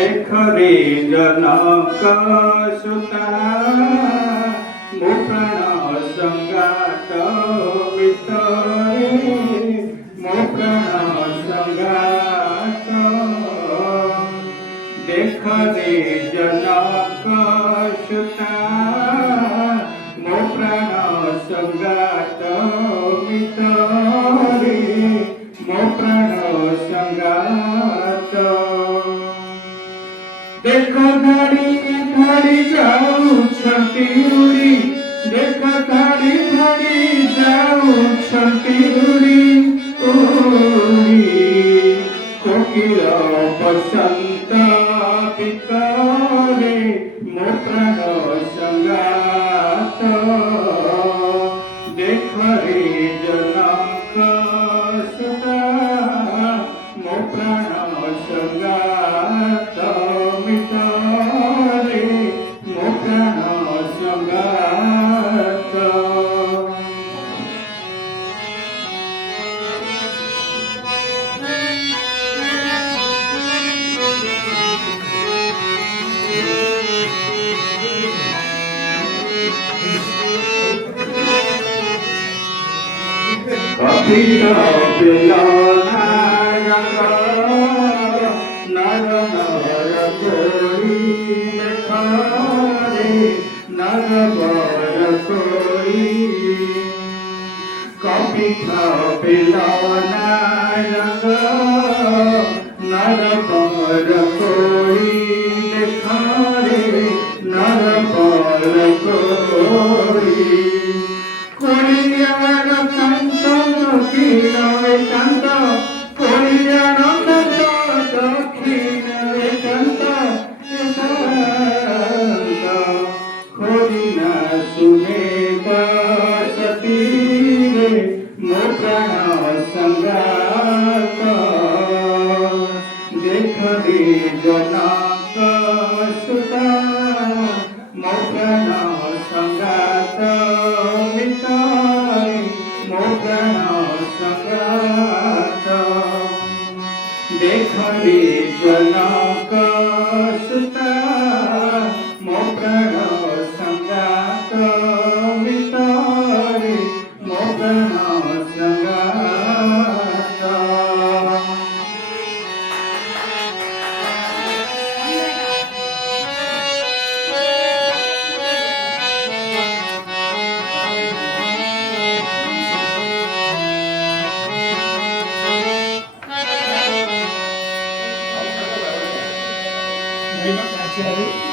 देखरे जनक सुता मो प्राण संगात भितरे मो प्राण संगात देखरे जनक सुता मो प्राण संगात भितरे मो प्राण संगात देख धाड़ी धाड़ी जाऊछंती उड़ी देख धाड़ी धाड़ी जाऊछंती उड़ी उड़ी कोकिल बसंत पितरे मो प्राण संगात देख रे जनक सुता मो प्राण संगात मितरे मो प्राण संगात कपिल बेलना नर नर कोरी देखरे नर बर कोरी कपिल बेलना नर बर कोरी देखरे नर बर कोरी कोरियार कांत दक्षिण कांत कोरियार कांत दक्षिण कांत खोरिना सुने बसती रे मो प्राण संगात देख रे जनक सुता मो प्राण संगात मो प्राण संगात देख रे जनक सुता मो प्राण संगात भितरे मो प्राण संगात Very much, actually.